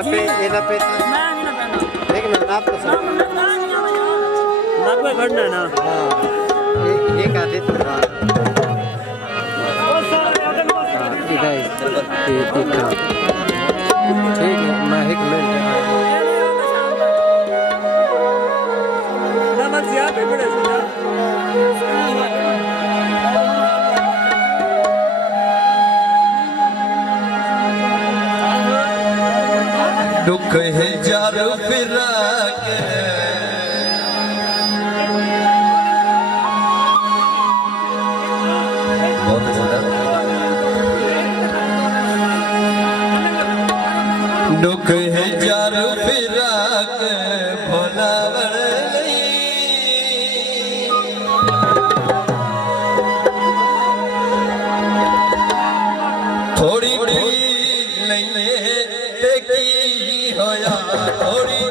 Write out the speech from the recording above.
ये ना पे मैं नहीं ना पहना लेकिन नाप तो सब ना कोई घटना ना हाँ ये का दे तो हाँ इधर ठीक है मैं एक मिनट नमक ज्यादा पे पड़े दुख है जार फिरा के बहुत अच्छा दुख है जार फिरा के भोलावण थोड़ी लेने की होया थोड़ी